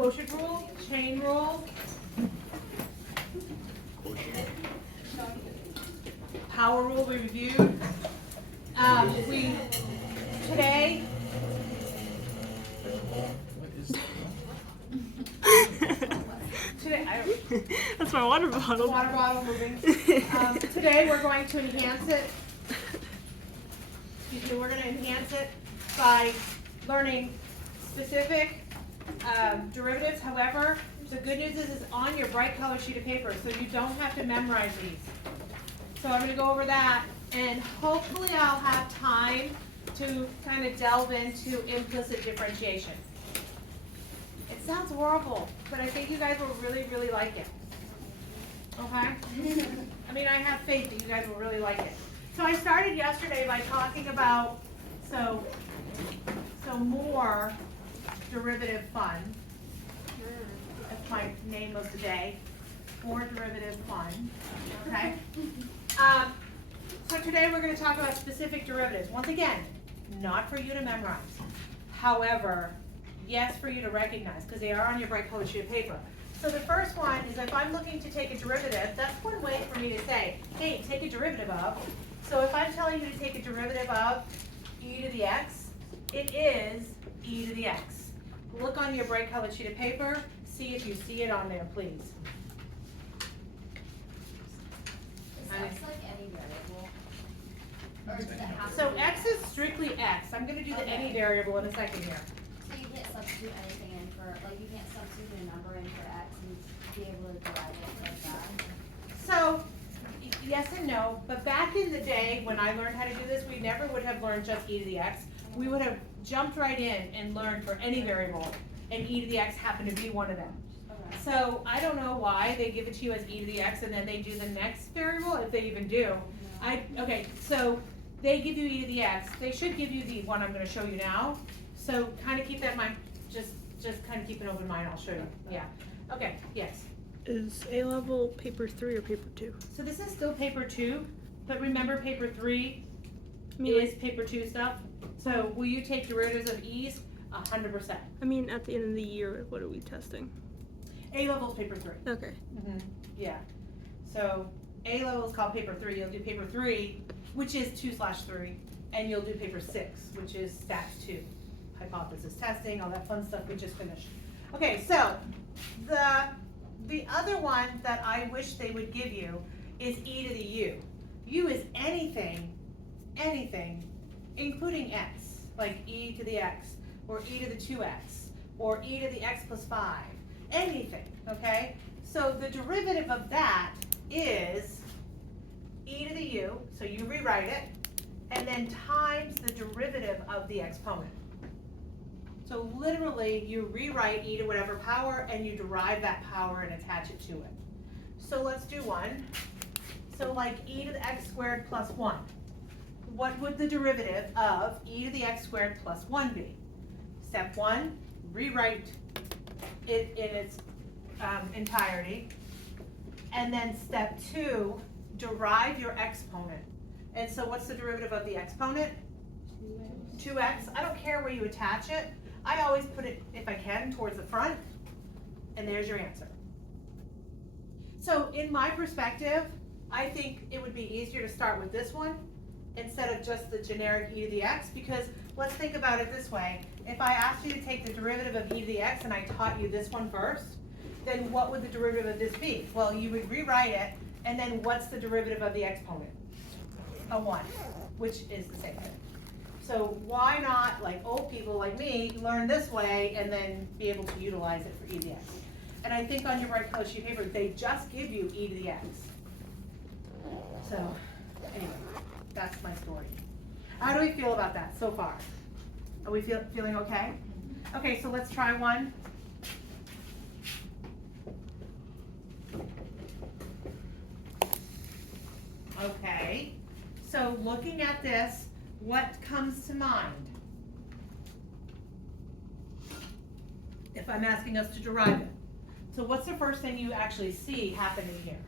quotient rule, chain rule, power rule we reviewed. Today, that's my water bottle. Water bottle moving. Today we're going to enhance it. Excuse me, we're going to enhance it by learning specific derivatives. However, the good news is it's on your bright color sheet of paper, so you don't have to memorize these. So I'm going to go over that, and hopefully I'll have time to kind of delve into implicit differentiation. It sounds horrible, but I think you guys will really, really like it. Okay? I mean, I have faith that you guys will really like it. So I started yesterday by talking about, so more derivative fun. That's my name of the day. More derivative fun. Okay? So today we're going to talk about specific derivatives. Once again, not for you to memorize. However, yes, for you to recognize, because they are on your bright colored sheet of paper. So the first one is if I'm looking to take a derivative, that's one way for me to say, hey, take a derivative of. So if I'm telling you to take a derivative of e to the x, it is e to the x. Look on your bright colored sheet of paper, see if you see it on there, please. Is x like any variable? Or does it have So to be x is strictly x. I'm going to do the any variable in a second here. So you can't substitute anything in for, like you can't substitute a number in for x and be able to derive it like that? So, yes and no, but back in the day when I learned how to do this, we never would have learned just e to the x. We would have jumped right in and learned for any variable, and e to the x happened to be one of them. Okay. So I don't know why they give it to you as e to the x and then they do the next variable, if they even do. Okay, so they give you e to the x. They should give you the one I'm going to show you now. So kind of keep that in mind. Just kind of keep an open mind. I'll show you. Yeah. Okay. Yes. Is A-level paper 3 or paper 2? So this is still paper 2, but remember paper 3 I mean, is paper 2 stuff. So will you take derivatives of e's? 100%. I mean, at the end of the year, what are we testing? A-level is paper 3. Okay. Yeah. So A-level is called paper 3. You'll do paper 3, which is 2/3, and you'll do paper 6, which is stats 2. Hypothesis testing, all that fun stuff we just finished. Okay, so the other one that I wish they would give you is e to the u. U is anything, including x, like e to the x, or e to the 2x, or e to the x plus 5, anything, okay? So the derivative of that is e to the u, so you rewrite it, and then times the derivative of the exponent. So literally, you rewrite e to whatever power, and you derive that power and attach it to it. So let's do one. So like e to the x squared plus 1. What would the derivative of e to the x squared plus 1 be? Step 1, rewrite it in its entirety. And then step 2, derive your exponent. And so what's the derivative of the exponent? 2x. I don't care where you attach it. I always put it, if I can, towards the front, and there's your answer. So in my perspective, I think it would be easier to start with this one instead of just the generic e to the x, because let's think about it this way. If I asked you to take the derivative of e to the x and I taught you this one first, then what would the derivative of this be? Well, you would rewrite it, and then what's the derivative of the exponent? A 1, which is the same thing. So why not, like old people like me, learn this way and then be able to utilize it for e to the x? And I think on your bright color sheet of paper, they just give you e to the x. So anyway, that's my story. How do we feel about that so far? Are we feeling okay? Okay, so let's try one. Okay, so looking at this, what comes to mind? If I'm asking us to derive it. So what's the first thing you actually see happening here?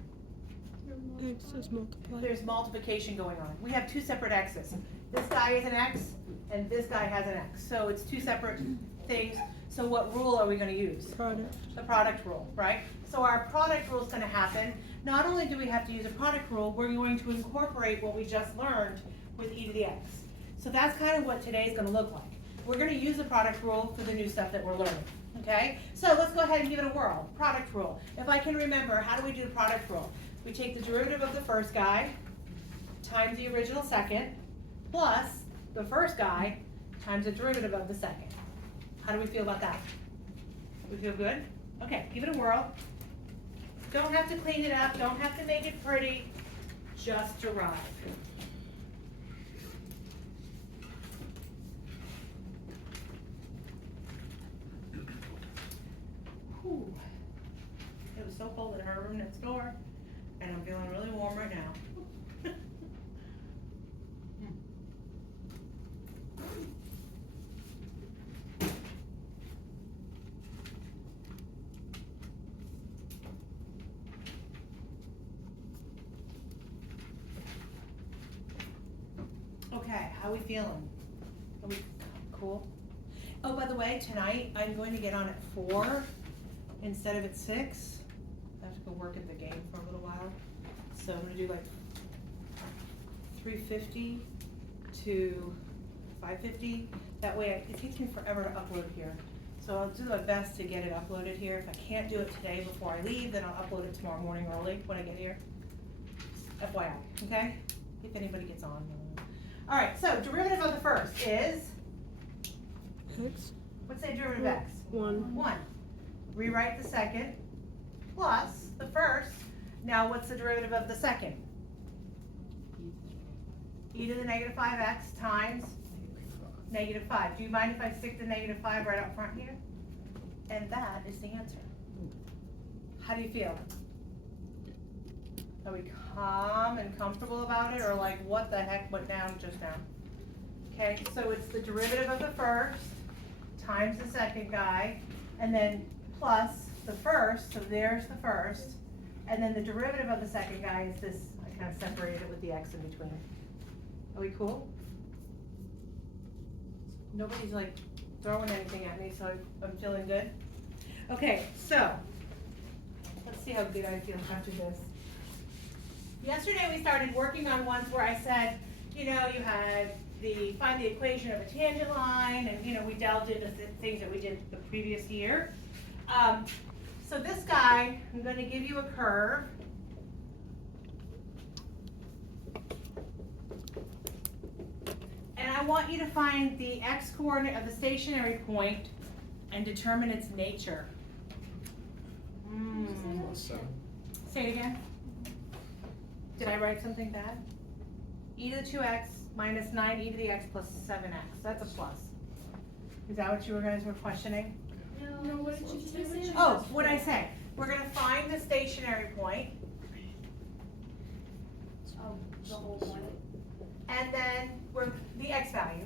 It says multiply. There's multiplication going on. We have two separate x's. This guy is an x, and this guy has an x. So it's two separate things. So what rule are we gonna use? Product. The product rule, right? So our product rule is gonna happen. Not only do we have to use a product rule, we're going to incorporate what we just learned with e to the x. So that's kind of what today's gonna look like. We're gonna use the product rule for the new stuff that we're learning, okay? So let's go ahead and give it a whirl. Product rule. If I can remember, how do we do the product rule? We take the derivative of the first guy times the original second plus the first guy times the derivative of the second. How do we feel about that? We feel good? Okay, give it a whirl. Don't have to clean it up, don't have to make it pretty, just derive. Whew. It was so cold in her room next door, and I'm feeling really warm right now. Okay, how are we feeling? Are we cool? Oh, by the way, tonight I'm going to get on at 4 instead of at 6. I have to go work at the game for a little while. So I'm gonna do like 3:50 to 5:50. That way it takes me forever to upload here. So I'll do my best to get it uploaded here. If I can't do it today before I leave, then I'll upload it tomorrow morning early when I get here. FYI, okay? If anybody gets on. All right, so derivative of the first is, X. what's the derivative of x? 1. 1. Rewrite the second plus the first. Now what's the derivative of the second? E to the negative 5x times negative 5. Do you mind if I stick the negative 5 right up front here? And that is the answer. How do you feel? Are we calm and comfortable about it, or like what the heck went down just now? Okay, so it's the derivative of the first times the second guy, and then plus the first, so there's the first, and then the derivative of the second guy is this. I kind of separated it with the x in between. Are we cool? Nobody's like throwing anything at me, so I'm feeling good. Okay, so let's see how good I feel after this. Yesterday we started working on ones where I said, you know, you had find the equation of a tangent line, and you know, we delved into things that we did the previous year. So this guy, I'm going to give you a curve. And I want you to find the x-coordinate of the stationary point and determine its nature. Say it again. Did I write something bad? E to the 2x minus 9e to the x plus 7x. That's a plus. Is that what you guys were questioning? No, what did you say? Oh, what'd I say? We're gonna find the stationary point, Oh, the whole point. and then the x value.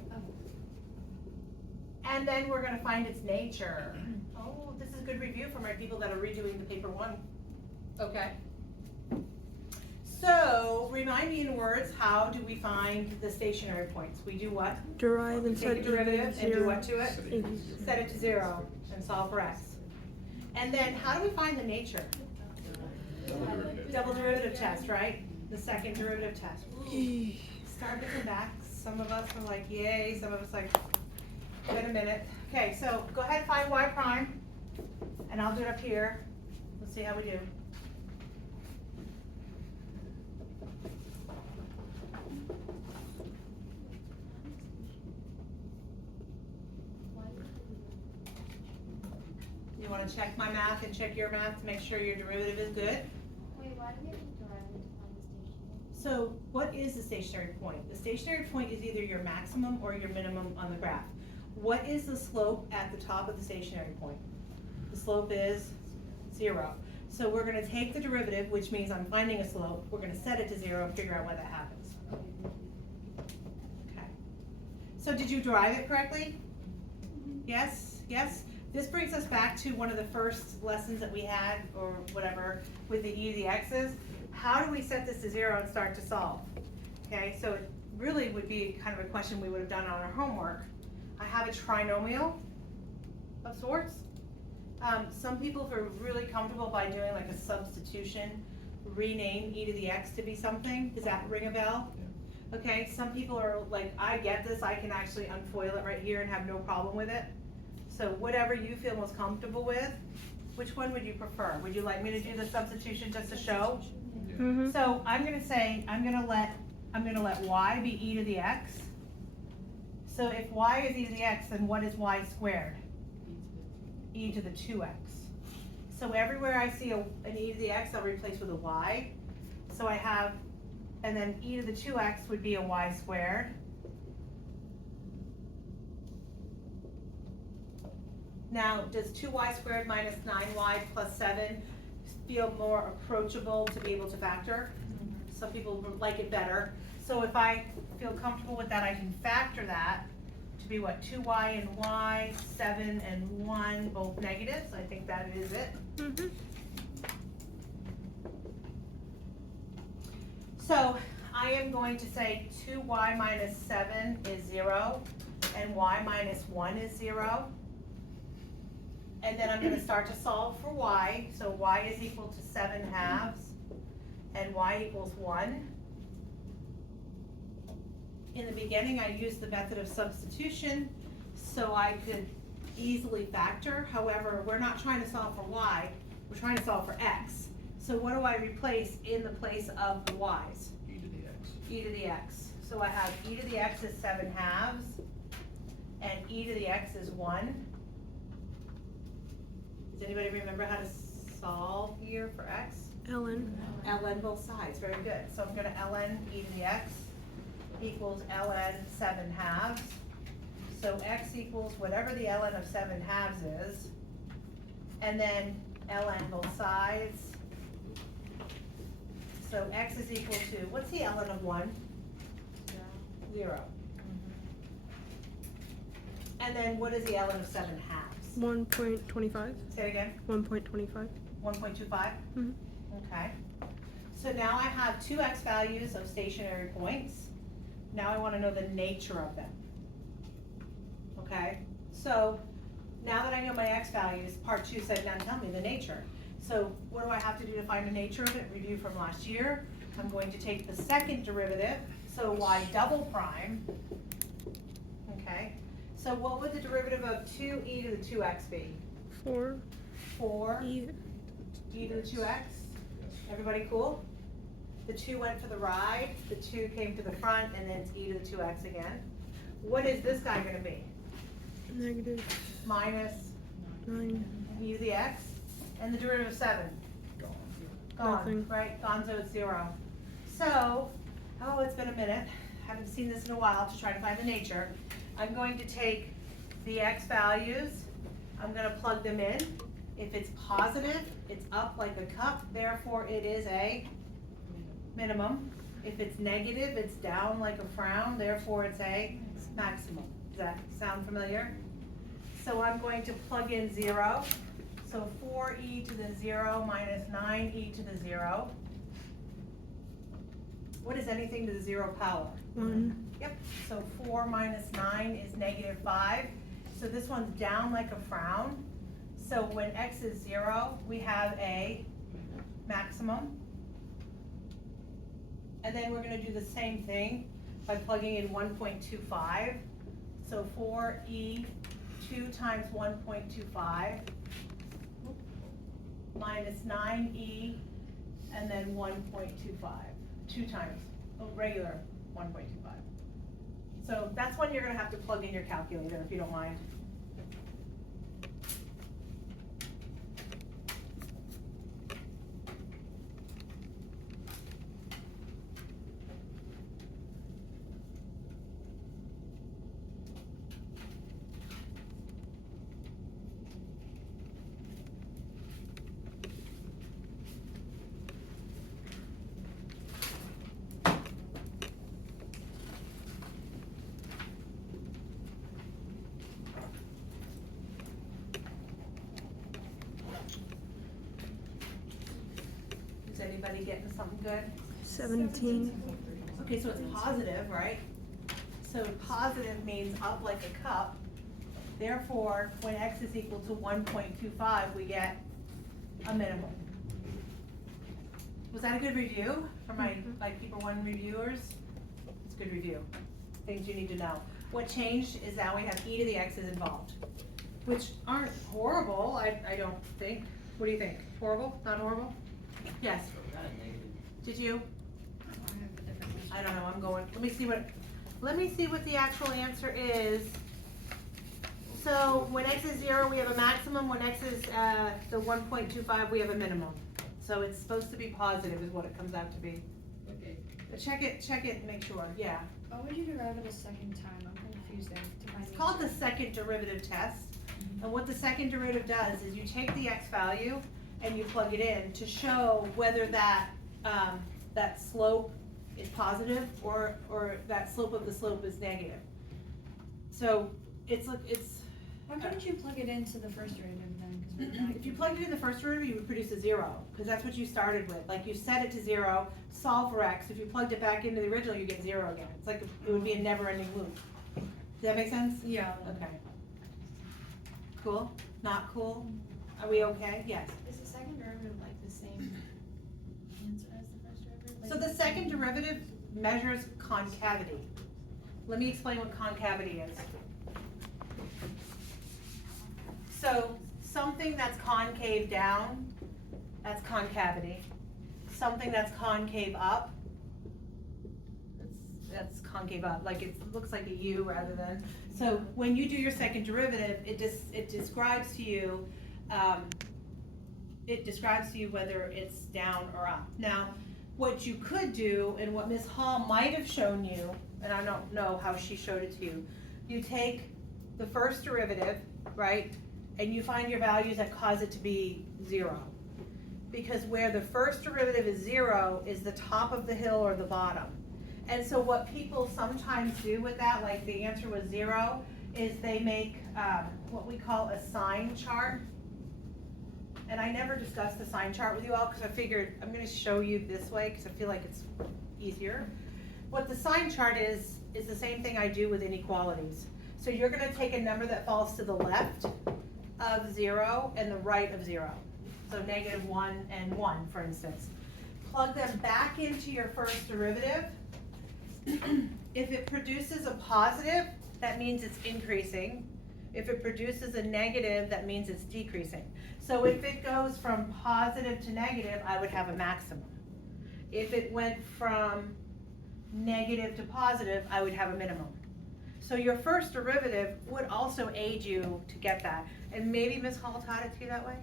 And then we're gonna find its nature. Oh, this is good review for my people that are redoing the paper 1. Okay. So, remind me in words, how do we find the stationary points? We do what? Derive and set Take a derivative and do what to it? it? Set it to 0 and solve for x. And then how do we find the nature? Double derivative test, right? The second derivative test. Ooh. Start looking back. Some of us are like, yay. Some of us like, wait a minute. Okay, so go ahead and find y prime. And I'll do it up here. Let's see how we do. You want to check my math and check your math to make sure your derivative is good? Wait, why do we have to derive it to find the stationary? So what is the stationary point? The stationary point is either your maximum or your minimum on the graph. What is the slope at the top of the stationary point? The slope is 0. So we're going to take the derivative, which means I'm finding a slope. We're going to set it to 0 and figure out why that happens. Okay. So did you derive it correctly? Yes? Yes? This brings us back to one of the first lessons that we had, or whatever, with the e to the x's. How do we set this to 0 and start to solve? Okay, so it really would be kind of a question we would have done on our homework. I have a trinomial of sorts. Some people are really comfortable by doing like a substitution, rename e to the x to be something. Does that ring a bell? Okay, some people are like, I get this, I can actually unfoil it right here and have no problem with it. So whatever you feel most comfortable with, which one would you prefer? Would you like me to do the substitution just to show? Mm-hmm. So I'm gonna say, I'm gonna let y be e to the x. So if y is e to the x, then what is y squared? E to the 2x. So everywhere I see an e to the x, I'll replace with a y. So I have, and then e to the 2x would be a y squared. Now, does 2y squared minus 9y plus 7 feel more approachable to be able to factor? Some people like it better. So if I feel comfortable with that, I can factor that to be what, 2y and y, 7 and 1, both negatives. I think that is it. Mm-hmm. So I am going to say 2y minus 7 is 0, and y minus 1 is 0. And then I'm gonna start to solve for y. So y is equal to 7 halves, and y equals 1. In the beginning, I used the method of substitution, so I could easily factor. However, we're not trying to solve for y, we're trying to solve for x. So what do I replace in the place of the y's? E to the x. E to the x. So I have e to the x is 7 halves, and e to the x is 1. Does anybody remember how to solve here for x? ln. ln both sides, very good. So I'm gonna ln e to the x equals ln 7 halves. So x equals whatever the ln of 7 halves is, and then ln both sides. So x is equal to, what's the ln of 1? 0. And then what is the ln of 7 halves? 1.25. Say it again, 1.25. 1.25? Mhm. Okay. So now I have two x values of stationary points. Now I wanna know the nature of them. Okay, so now that I know my x values, part 2 said, now tell me the nature. So what do I have to do to find the nature of it? Review from last year. I'm going to take the second derivative, so y double prime. Okay, so what would the derivative of 2e to the 2x be? 4. 4 E. e to the 2x? Everybody cool? The 2 went for the ride, the 2 came to the front, and then it's e to the 2x again. What is this guy gonna be? Negative Minus 9. e to the x, and the derivative of 7? Gone, Nothing. right? Gone, so it's 0. So, oh, it's been a minute. Haven't seen this in a while to try to find the nature. I'm going to take the x values, I'm gonna plug them in. If it's positive, it's up like a cup, therefore it is a minimum. If it's negative, it's down like a frown, therefore it's a maximum. Does that sound familiar? So I'm going to plug in 0. So 4e to the 0 minus 9e to the 0. What is anything to the 0 power? 1. Yep, so 4 minus 9 is negative 5. So this one's down like a frown. So when x is 0, we have a maximum. And then we're gonna do the same thing by plugging in 1.25. So 4e 2 times 1.25 minus 9e and then 1.25. 2 times, regular 1.25. So that's one you're gonna have to plug in your calculator if you don't mind. Is anybody getting something good? 17. Okay, so it's positive, right? So positive means up like a cup. Therefore, when x is equal to 1.25, we get a minimum. Was that a good review for my Keeper 1 reviewers? It's a good review. Things you need to know. What changed is now we have e to the x's involved, which aren't horrible, I don't think. What do you think? Horrible? Not horrible? Yes. Did you? I don't know, I'm going, let me see what the actual answer is. So when x is 0, we have a maximum. When x is the 1.25, we have a minimum. So it's supposed to be positive is what it comes out to be. Okay. But check it and make sure, yeah. How would you derive it a second time? I'm confused there. To find It's called the second derivative test. And what the second derivative does is you take the x value and you plug it in to show whether that, that slope is positive or that slope of the slope is negative. So it's. Why couldn't you plug it into the first derivative then? 'Cause we're not If you plugged it in the first derivative, you would produce a 0, because that's what you started with. Like you set it to 0, solve for x. If you plugged it back into the original, you get 0 again. It's like it would be a never-ending loop. Does that make sense? Yeah. Okay. Cool? Not cool? Are we okay? Yes. Is the second derivative like the same answer as the first derivative? So the second derivative measures concavity. Let me explain what concavity is. So something that's concave down, that's concavity. Something that's concave up, that's concave up, like it looks like a U rather than. So when you do your second derivative, it describes to you, whether it's down or up. Now, what you could do, and what Ms. Hall might have shown you, and I don't know how she showed it to you, you take the first derivative, right, and you find your values that cause it to be 0. Because where the first derivative is 0 is the top of the hill or the bottom. And so what people sometimes do with that, like the answer was 0, is they make what we call a sign chart. And I never discussed the sign chart with you all because I figured I'm going to show you this way because I feel like it's easier. What the sign chart is the same thing I do with inequalities. So you're going to take a number that falls to the left of 0 and the right of 0. So -1 and 1, for instance. Plug them back into your first derivative. If it produces a positive, that means it's increasing. If it produces a negative, that means it's decreasing. So if it goes from positive to negative, I would have a maximum. If it went from negative to positive, I would have a minimum. So your first derivative would also aid you to get that. And maybe Ms. Hall taught it to you that way?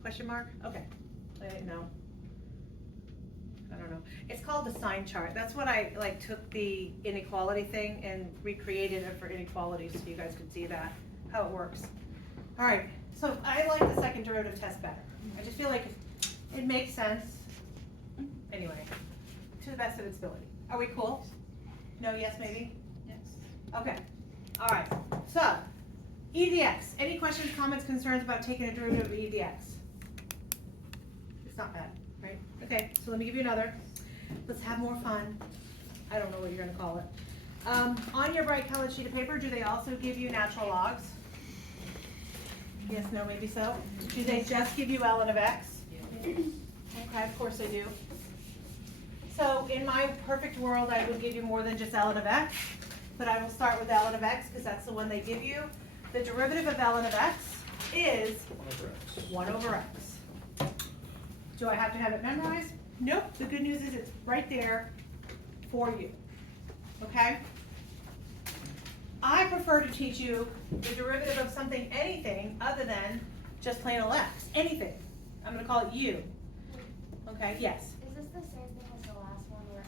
Question mark? Okay. I didn't know. I don't know. It's called the sign chart. That's what I took the inequality thing and recreated it for inequalities so you guys could see that, how it works. All right. So I like the second derivative test better. I just feel like it makes sense. Anyway, to the best of its ability. Are we cool? No, yes, maybe? Yes. Okay. All right. So, e to the x. Any questions, comments, concerns about taking a derivative of e to the x? It's not bad, right? Okay, so let me give you another. Let's have more fun. I don't know what you're going to call it. On your bright colored sheet of paper, do they also give you natural logs? Yes, no, maybe so. Do they just give you ln of x? Okay, of course they do. So in my perfect world, I would give you more than just ln of x, but I will start with ln of x because that's the one they give you. The derivative of ln of x is 1 over x. Do I have to have it memorized? Nope. The good news is it's right there for you. Okay? I prefer to teach you the derivative of something, anything, other than just plain old x. Anything. I'm going to call it u. Okay, yes? Is this the same thing as the last one where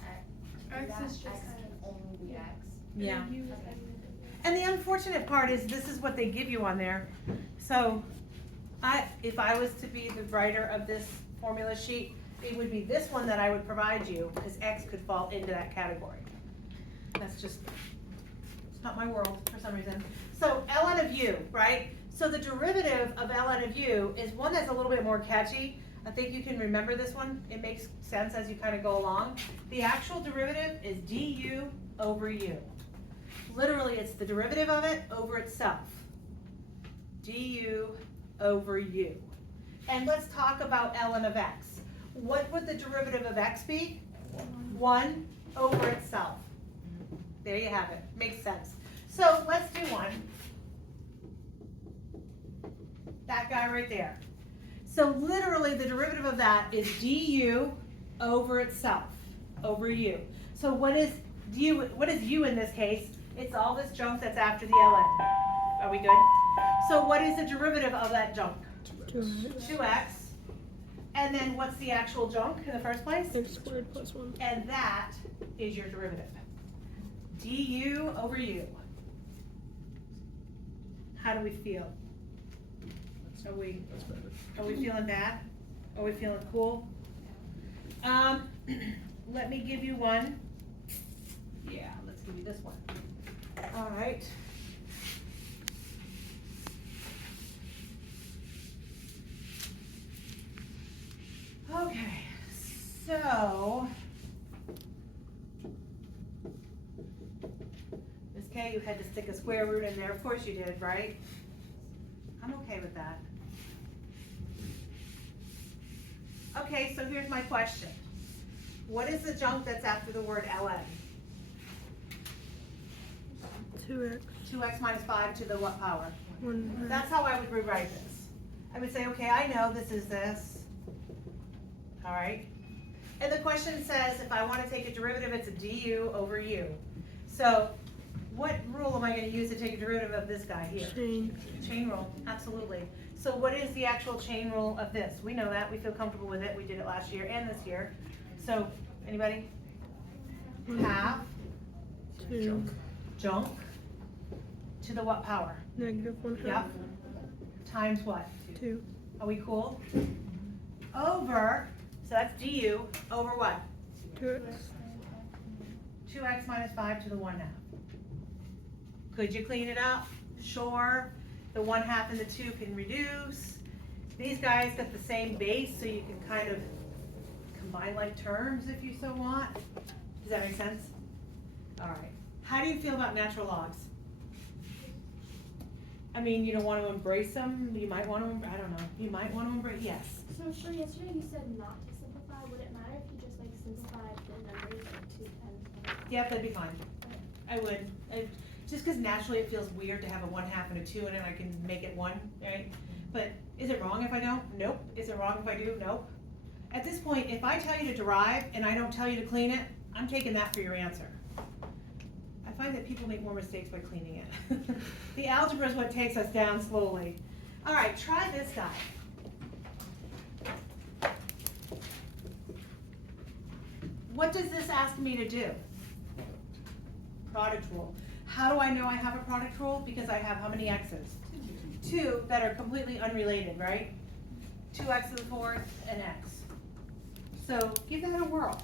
X that is just x kind can only be x? Yeah. Okay. And the unfortunate part is this is what they give you on there. So if I was to be the writer of this formula sheet, it would be this one that I would provide you because x could fall into that category. That's just, it's not my world for some reason. So ln of u, right? So the derivative of ln of u is one that's a little bit more catchy. I think you can remember this one. It makes sense as you kind of go along. The actual derivative is du over u. Literally, it's the derivative of it over itself. Du over u. And let's talk about ln of x. What would the derivative of x be? 1 over itself. There you have it. Makes sense. So let's do one. That guy right there. So literally the derivative of that is du over itself, over u. So what is u in this case? It's all this junk that's after the ln. Are we good? So what is the derivative of that junk? 2x. 2x. And then what's the actual junk in the first place? X squared plus 1. And that is your derivative. Du over u. How do we feel? Are we feeling bad? Are we feeling cool? Let me give you one. Yeah, let's give you this one. All right. Okay, so Miss K, you had to stick a square root in there. Of course you did, right? I'm okay with that. Okay, so here's my question. What is the junk that's after the word ln? 2x. 2x minus 5 to the what power? 1. That's how I would rewrite this. I would say, okay, I know this is this. All right. And the question says if I want to take a derivative, it's a du over u. So what rule am I going to use to take a derivative of this guy here? Chain. Chain rule, absolutely. So what is the actual chain rule of this? We know that. We feel comfortable with it. We did it last year and this year. So anybody? Half 2. junk to the what power? Negative 1 Yep. half. Times what? 2. Are we cool? Over, so that's du over what? 2x. 2x minus 5 to the 1 half. Could you clean it up? Sure. The 1 half and the 2 can reduce. These guys got the same base, so you can kind of combine like terms if you so want. Does that make sense? All right. How do you feel about natural logs? I mean, you don't want to embrace them. You might want to, I don't know. You might want to embrace, yes. So for yesterday, you said not to simplify. Would it matter if you just like simplified the numbers like 2 and Yep, that'd be fine. I would. Just because naturally it feels weird to have a 1 half and a 2 in it, I can make it 1, right? But is it wrong if I don't? Nope. Is it wrong if I do? Nope. At this point, if I tell you to derive and I don't tell you to clean it, I'm taking that for your answer. I find that people make more mistakes by cleaning it. The algebra is what takes us down slowly. All right, try this guy. What does this ask me to do? Product rule. How do I know I have a product rule? Because I have how many x's? 2 that are completely unrelated, right? 2x to the 4th and x. So give that a whirl.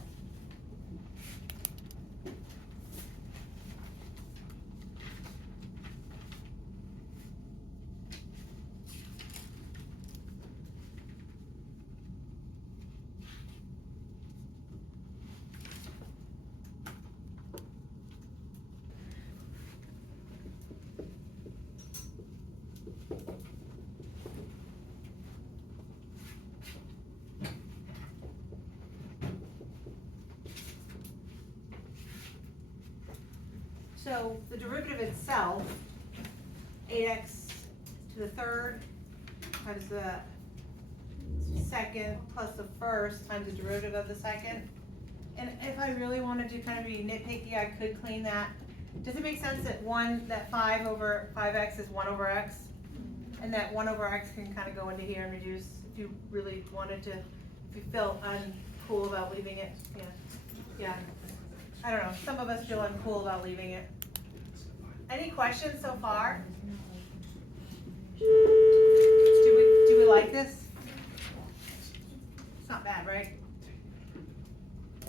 So the derivative itself, 8x to the 3rd times the 2nd plus the 1st times the derivative of the 2nd. And if I really wanted to kind of be nitpicky, I could clean that. Does it make sense that 5 over 5x is 1 over x? And that 1 over x can kind of go into here and reduce if you really wanted to, if you felt uncool about leaving it, yeah. Yeah. I don't know, some of us feel uncool about leaving it. Any questions so far? Do we like this? It's not bad, right?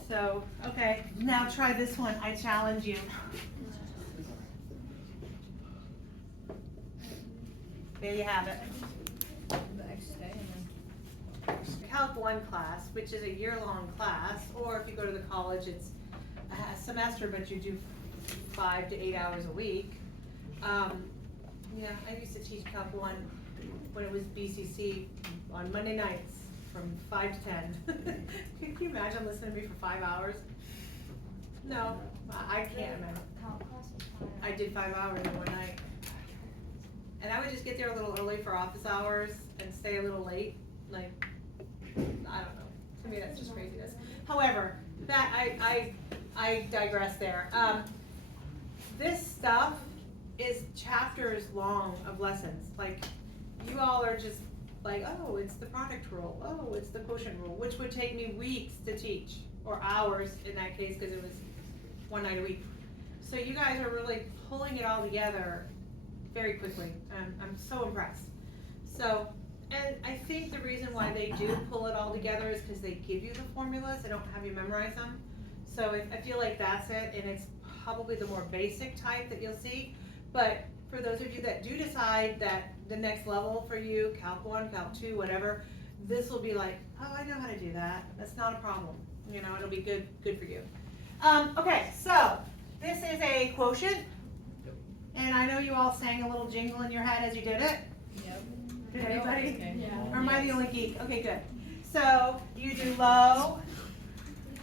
So, okay, now try this one. I challenge you. There you have it. Calc 1 class, which is a year-long class, or if you go to the college, it's a semester, but you do 5 to 8 hours a week. Yeah, I used to teach Calc 1 when it was BCC on Monday nights from 5 to 10. Can you imagine listening to me for 5 hours? No, I can't imagine. Calc class was 5 I did 5 hours in one night. And I would just get there a little early for office hours and stay a little late, like, I don't know, to me that's just craziness. However, that, I digress there. This stuff is chapters long of lessons, like, you all are just like, oh, it's the product rule, oh, it's the quotient rule, which would take me weeks to teach, or hours in that case, cause it was one night a week. So you guys are really pulling it all together very quickly. I'm so impressed. So, and I think the reason why they do pull it all together is because they give you the formulas, they don't have you memorize them. So I feel like that's it, and it's probably the more basic type that you'll see. But for those of you that do decide that the next level for you, Calc 1, Calc 2, whatever, this will be like, oh, I know how to do that. That's not a problem. You know, it'll be good for you. Okay, so this is a quotient. And I know you all sang a little jingle in your head as you did it. Yep. Did anybody? Okay. Yeah. Or am I the only geek? Okay, good. So you do low,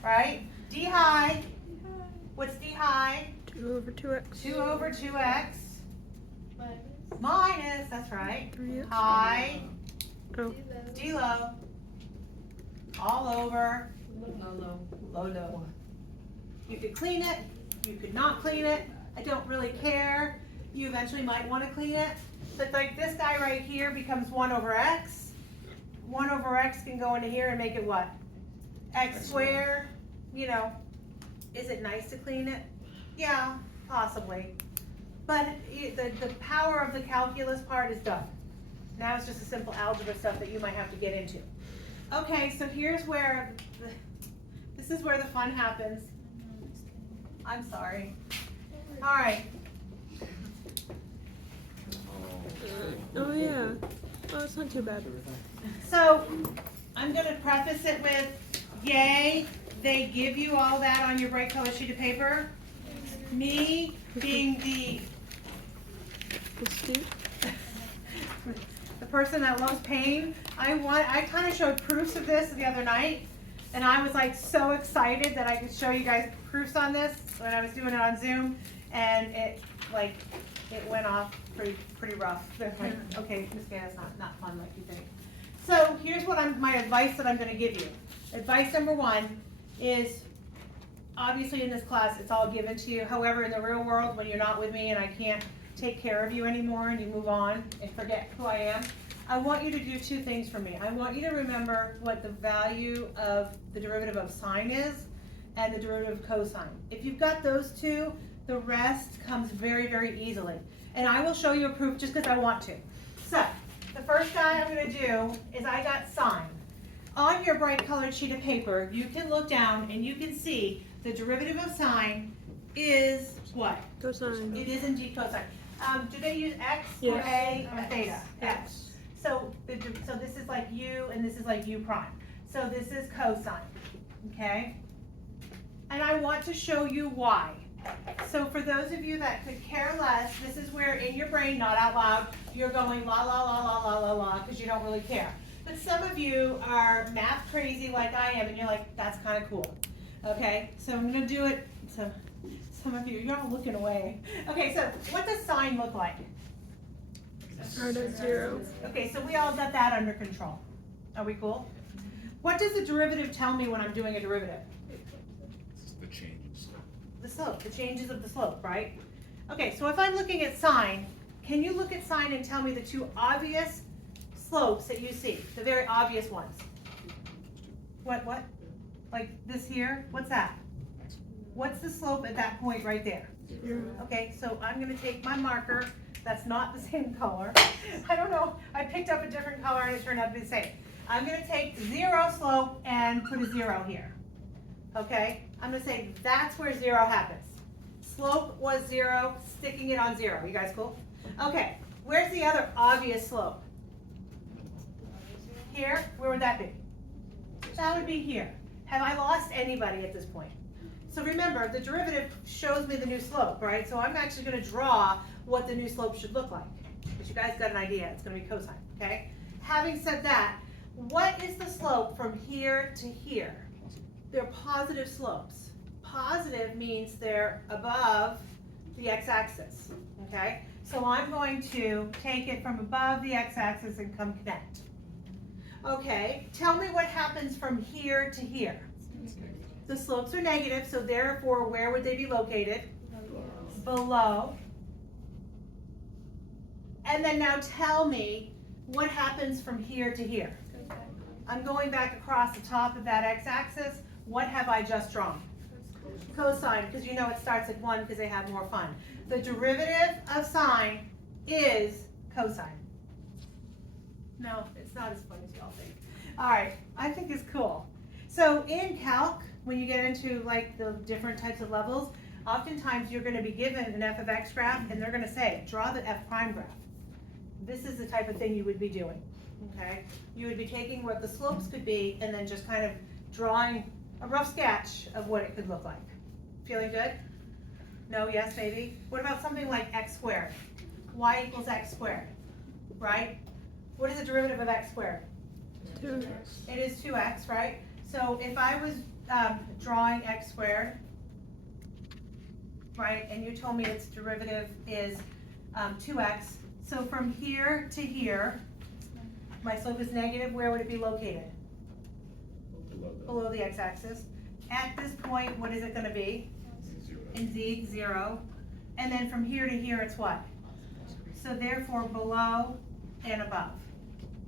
right? D high. What's D high? 2 over 2x. 2 over 2x. But Minus, that's right. 3x. High, Oh, D low. All over, Low. low. You could clean it, you could not clean it. I don't really care. You eventually might want to clean it. But like this guy right here becomes 1 over x. 1 over x can go into here and make it what? X squared. You know, is it nice to clean it? Yeah, possibly. But the power of the calculus part is done. Now it's just a simple algebra stuff that you might have to get into. Okay, so here's where, this is where the fun happens. I'm sorry. All right. oh yeah. Oh, it's not too bad. So I'm going to preface it with, yay, they give you all that on your bright color sheet of paper. Me being the Astute. person that loves pain, I kind of showed proofs of this the other night, and I was like so excited that I could show you guys proofs on this when I was doing it on Zoom, and it went off pretty rough. They're like, okay, Miss Gay, that's not fun like you think. So here's what my advice that I'm going to give you. Advice number 1 is, obviously in this class it's all given to you. However, in the real world, when you're not with me and I can't take care of you anymore and you move on and forget who I am, I want you to do 2 things for me. I want you to remember what the value of the derivative of sine is and the derivative of cosine. If you've got those 2, the rest comes very, very easily. And I will show you a proof just because I want to. So, the first guy I'm going to do is I got sine. On your bright colored sheet of paper, you can look down and you can see the derivative of sine is what? Cosine. It is indeed cosine. Do they use x or Yes. a or theta? Yes. So this is like u and this is like u prime. So this is cosine, okay? And I want to show you why. So for those of you that could care less, this is where in your brain, not out loud, you're going la la la la la la la because you don't really care. But some of you are math crazy like I am and you're like, that's kind of cool. Okay, so I'm gonna do it. So some of you, you're all looking away. Okay, so what does sine look like? Start at 0. Okay, so we all got that under control. Are we cool? What does the derivative tell me when I'm doing a derivative? This is the change in slope. The slope, the changes of the slope, right? Okay, so if I'm looking at sine, can you look at sine and tell me the 2 obvious slopes that you see? The very obvious ones. What? Like this here? What's that? What's the slope at that point right there? 0. Okay, so I'm gonna take my marker, that's not the same color. I don't know, I picked up a different color and it turned out to be the same. I'm gonna take 0 slope and put a 0 here. Okay, I'm gonna say that's where 0 happens. Slope was 0, sticking it on 0. You guys cool? Okay, where's the other obvious slope? Here, where would that be? That would be here. Have I lost anybody at this point? So remember, the derivative shows me the new slope, right? So I'm actually gonna draw what the new slope should look like. But you guys got an idea, it's gonna be cosine, okay? Having said that, what is the slope from here to here? They're positive slopes. Positive means they're above the x-axis, okay? So I'm going to take it from above the x-axis and come connect. Okay, tell me what happens from here to here. The slopes are negative, so therefore, where would they be located? Below. And then now tell me what happens from here to here. I'm going back across the top of that x-axis. What have I just drawn? Cosine, because you know it starts at 1 because they have more fun. The derivative of sine is cosine. No, it's not as fun as y'all think. All right, I think it's cool. So in calc, when you get into like the different types of levels, oftentimes you're going to be given an f of x graph and they're going to say, draw the f prime graph. This is the type of thing you would be doing, okay? You would be taking what the slopes could be and then just kind of drawing a rough sketch of what it could look like. Feeling good? No, yes, maybe? What about something like x squared? Y equals x squared, right? What is the derivative of x squared? 2. It is 2x, right? So if I was drawing x squared, right, and you told me its derivative is 2x, so from here to here, my slope is negative, where would it be located? Below the x-axis. At this point, what is it going to be? Indeed, 0. And then from here to here, it's what? So therefore, below and above.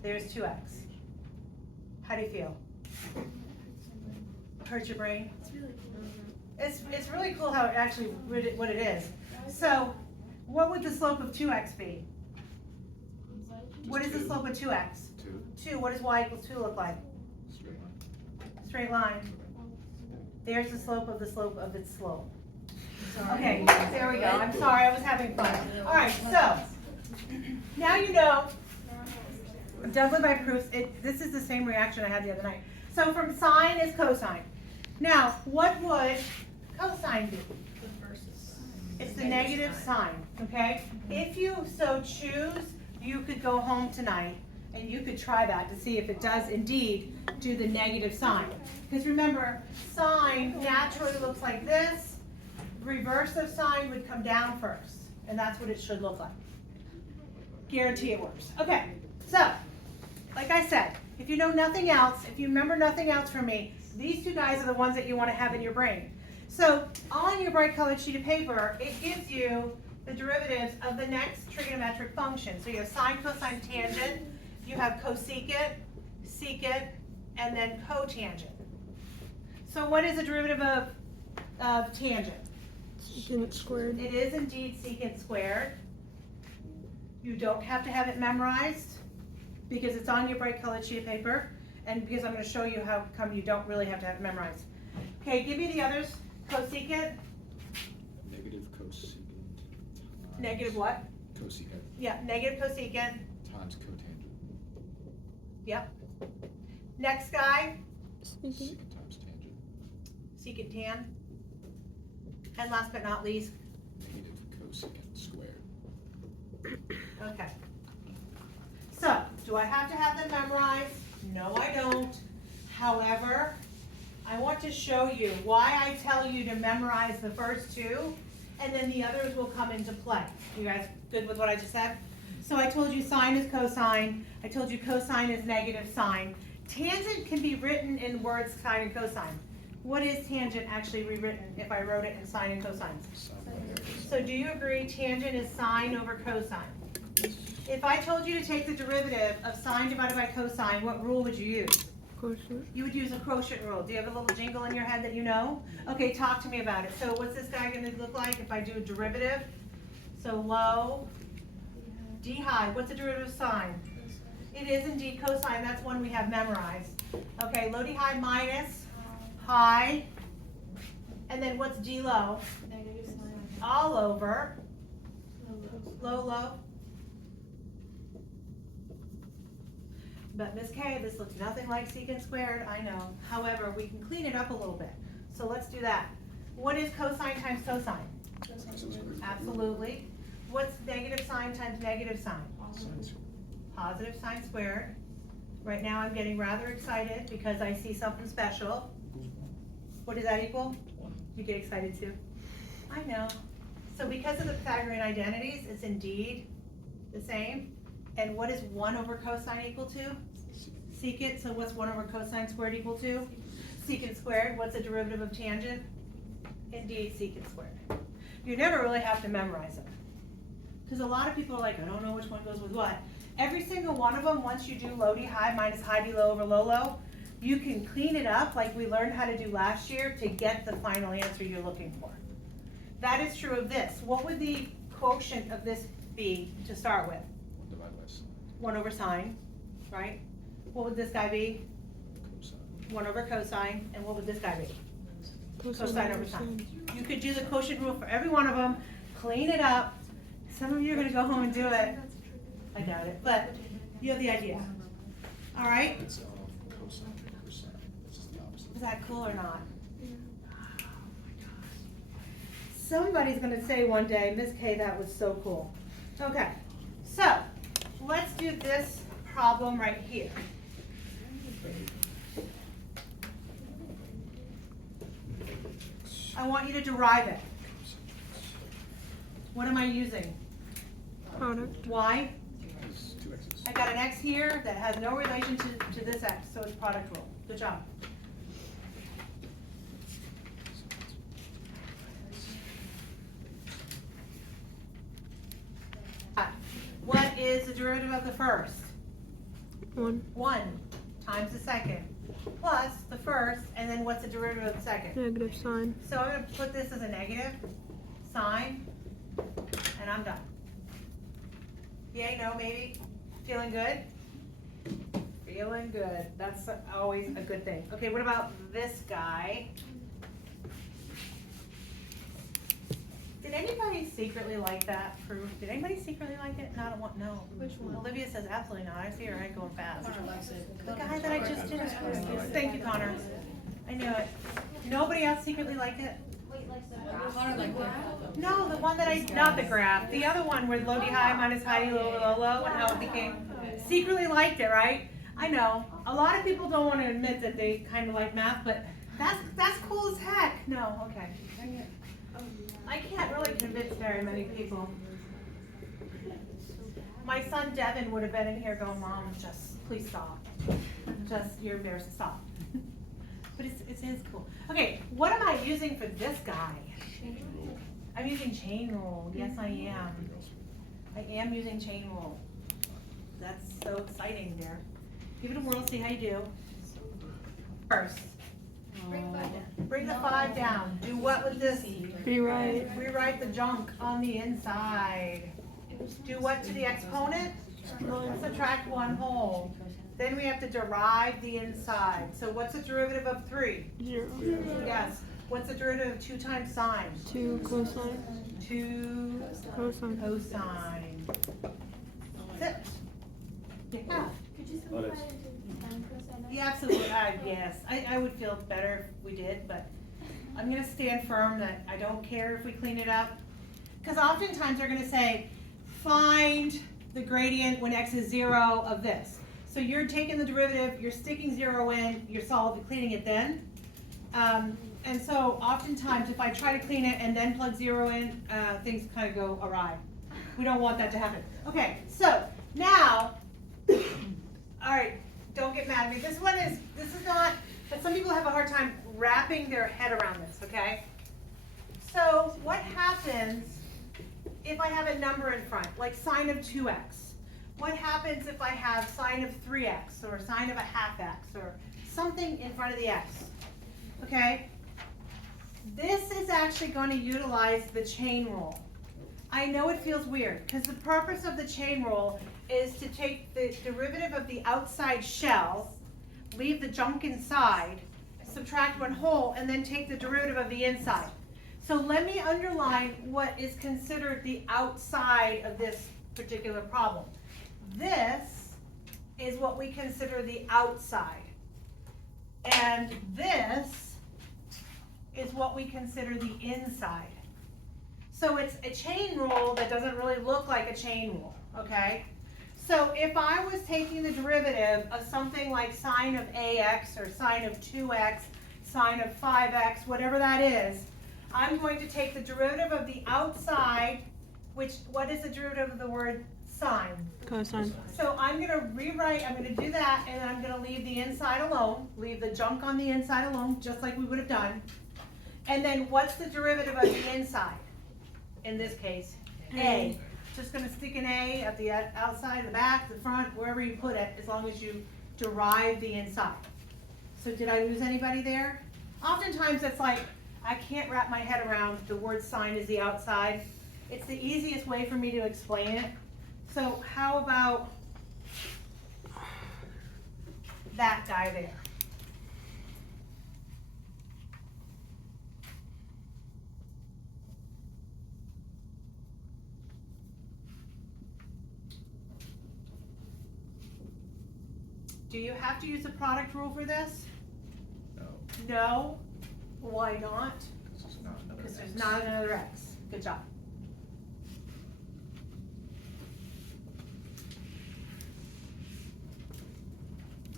There's 2x. How do you feel? Hurt your brain? It's really cool how it actually, what it is. So, what would the slope of 2x be? What is the slope of 2x? 2. What does y equals 2 look like? Straight line. There's the slope of its slope. Okay, there we go. I'm sorry, I was having fun. All right, so now you know. I've done with my proofs. This is the same reaction I had the other night. So from sine is cosine. Now, what would cosine be? It's the negative sign, okay? If you so choose, you could go home tonight and you could try that to see if it does indeed do the negative sign. Because remember, sine naturally looks like this. Reverse of sine would come down first, and that's what it should look like. Guarantee it works. Okay, so, like I said, if you know nothing else, if you remember nothing else from me, these two guys are the ones that you want to have in your brain. So, on your bright colored sheet of paper, it gives you the derivatives of the next trigonometric function. So you have sine, cosine, tangent, you have cosecant, secant, and then cotangent. So what is the derivative of tangent? Secant squared. It is indeed secant squared. You don't have to have it memorized because it's on your bright colored sheet of paper, and because I'm going to show you how come you don't really have to have it memorized. Okay, give me the others. Cosecant. Negative cosecant. Negative what? Cosecant Yeah, negative cosecant. times cotangent. Yep. Next guy, Secant. Secant times tangent. secant tan. And last but not least, Negative cosecant squared. okay. So, do I have to have them memorized? No, I don't. However, I want to show you why I tell you to memorize the first two, and then the others will come into play. You guys good with what I just said? So I told you sine is cosine. I told you cosine is negative sine. Tangent can be written in words sine and cosine. What is tangent actually rewritten if I wrote it in sine and cosine? So do you agree tangent is sine over cosine? If I told you to take the derivative of sine divided by cosine, what rule would you use? Quotient. You would use a quotient rule. Do you have a little jingle in your head that you know? Okay, talk to me about it. So what's this guy going to look like if I do a derivative? So low, d high. What's the derivative of sine? It is indeed cosine. That's one we have memorized. Okay, low d high minus high. And then what's d low? All over. Low, low. But Ms. K, this looks nothing like secant squared, I know. However, we can clean it up a little bit. So let's do that. What is cosine times cosine? Absolutely. What's negative sign times negative sign? Science. Positive sine squared. Right now I'm getting rather excited because I see something special. What does that equal? You get excited too? I know. So because of the Pythagorean identities, it's indeed the same. And what is 1 over cosine equal to? Secant. So what's 1 over cosine squared equal to? Secant squared. What's the derivative of tangent? Indeed, secant squared. You never really have to memorize them. Because a lot of people are like, I don't know which one goes with what. Every single one of them, once you do low D high minus high D low over low low, you can clean it up like we learned how to do last year to get the final answer you're looking for. That is true of this. What would the quotient of this be to start with? 1 divided by sine. 1 over sine, right? What would this guy be? Cosine. 1 over cosine. And what would this guy be? Cosine Cosine over sine. You could do the quotient rule for every one of them, clean it up. Some of you are gonna go home and do it. I doubt it, but you have the idea. All right? It's cosine and cosine. It's just the opposite. Is that cool or not? Somebody's gonna say one day, Miss K, that was so cool. Okay, so let's do this problem right here. I want you to derive it. What am I using? Product. Why? It's 2 x's. I got an x here that has no relation to this x, so it's product rule. Good job. What is the derivative of the first? 1. 1 times the second plus the first, and then what's the derivative of the second? Negative sign. So I'm going to put this as a negative sign, and I'm done. Yay, no, maybe? Feeling good? Feeling good. That's always a good thing. Okay, what about this guy? Did anybody secretly like that proof? Did anybody secretly like it? Not a one, no. Which one? Olivia says absolutely not. I see her head going fast. Connor likes it. The guy that I just did it with. Yes, thank you, Connor. I knew it. Nobody else secretly liked it? Wait, like the graph? Connor liked it. No, the one that I, not the graph, the other one where low D high minus high D low low low and how it became, secretly liked it, right? I know, a lot of people don't want to admit that they kind of like math, but that's cool as heck. No, okay. I can't really convince very many people. My son Devin would have been in here going, Mom, just please stop. Just, you're embarrassed, stop. But it is cool. Okay, what am I using for this guy? I'm using chain rule. Yes, I am. I am using chain rule. That's so exciting there. Give it a whirl, see how you do. First, bring the 5 down. Do what with this? Rewrite. Rewrite the junk on the inside. Do what to the exponent? Subtract 1 whole. Then we have to derive the inside. So what's the derivative of 3? 0. Yes. What's the derivative of 2 times sine? 2 cosine. 2 Cosine. cosine. That's it. Yeah. Could you simplify it into 10 cosine? Yeah, absolutely. Yes. I would feel better if we did, but I'm going to stand firm that I don't care if we clean it up. Because oftentimes they're going to say, find the gradient when x is 0 of this. So you're taking the derivative, you're sticking 0 in, you're cleaning it then. And so oftentimes if I try to clean it and then plug 0 in, things kind of go awry. We don't want that to happen. Okay, so now, all right, don't get mad at me. This is not, but some people have a hard time wrapping their head around this, okay? So what happens if I have a number in front, like sine of 2x? What happens if I have sine of 3x or sine of a half x or something in front of the x? Okay? This is actually going to utilize the chain rule. I know it feels weird because the purpose of the chain rule is to take the derivative of the outside shell, leave the junk inside, subtract 1 whole, and then take the derivative of the inside. So let me underline what is considered the outside of this particular problem. This is what we consider the outside. And this is what we consider the inside. So it's a chain rule that doesn't really look like a chain rule, okay? So if I was taking the derivative of something like sine of ax or sine of 2x, sine of 5x, whatever that is, I'm going to take the derivative of the outside, which, what is the derivative of the word sine? Cosine. So I'm gonna rewrite, I'm gonna do that, and then I'm gonna leave the inside alone, leave the junk on the inside alone, just like we would have done. And then what's the derivative of the inside? In this case, A. Just gonna stick an A at the outside, the back, the front, wherever you put it, as long as you derive the inside. So did I lose anybody there? Oftentimes it's like, I can't wrap my head around the word sine is the outside. It's the easiest way for me to explain it. So how about that guy there? Do you have to use a product rule for this? No, No. Why not? because there's not another Because there's X. not another X. Good job.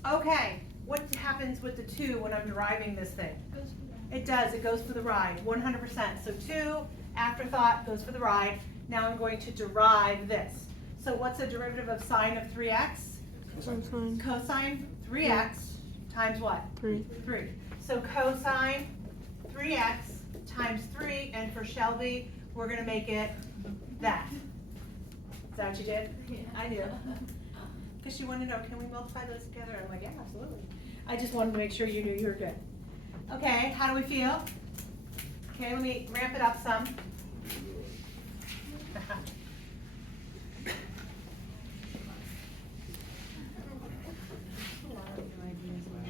Okay, what happens with the 2 when I'm deriving this thing? It does, it goes for the ride, 100%. So 2, afterthought, goes for the ride. Now I'm going to derive this. So what's the derivative of sine of 3x? Cosine. Cosine 3x times what? 3. 3. So cosine 3x times 3, and for Shelby, we're gonna make it that. Is that what you did? Yeah. I knew. Because she wanted to know, can we multiply those together? I'm like, yeah, absolutely. I just wanted to make sure you knew you were good. Okay, how do we feel? Okay, let me ramp it up some.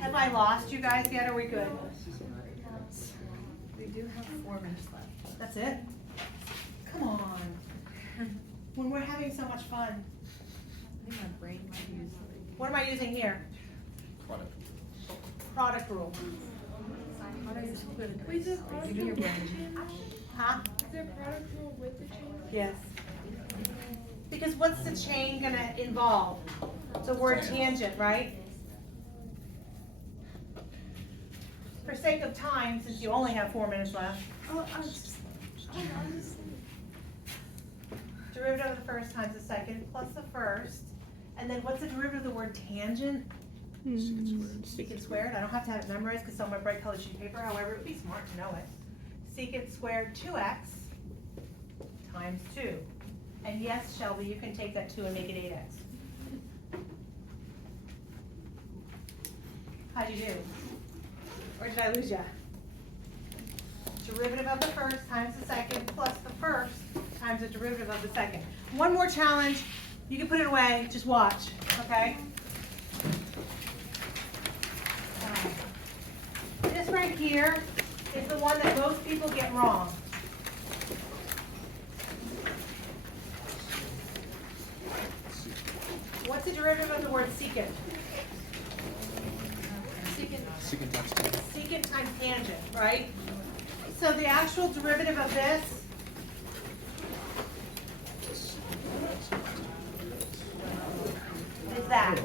Have I lost you guys yet? Are we good? We do have 4 minutes left. That's it? Come on. When we're having so much fun. I think my brain might use What am I using here? Product. Product rule. How do I split it? Wait, is it product You do rule your with brain. the change? Huh? Is there product rule with the change? Yes. Because what's the chain gonna involve? The word tangent, right? For sake of time, since you only have 4 minutes left, derivative of the first times the second plus the first. And then what's the derivative of the word tangent? Secant squared. Secant squared. I don't have to have it memorized because it's on my bright colored sheet of paper. However, it would be smart to know it. Secant squared 2x times 2. And yes, Shelby, you can take that 2 and make it 8x. How'd you do? Or did I lose ya? Derivative of the first times the second plus the first times the derivative of the second. One more challenge. You can put it away. Just watch. Okay? This right here is the one that most people get wrong. What's the derivative of the word secant? Secant times tangent. Secant times tangent, right? So the actual derivative of this is that.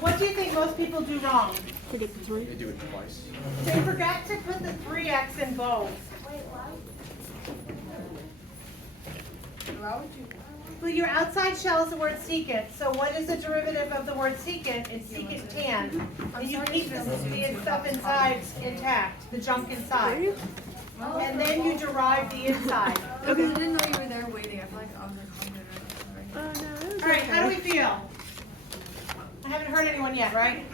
What do you think most people do wrong? Forget the 3. They do it twice. They forgot to put the 3x in both. Wait, what? Why would you? Well, your outside shell is the word secant, so what is the derivative of the word secant? It's secant tan. And you keep the stuff inside intact, the junk inside. And then you derive the inside. Okay. I didn't know you were there waiting. I feel like I was like, Oh, no, it was All right, how do okay. we feel? I haven't heard anyone yet, right?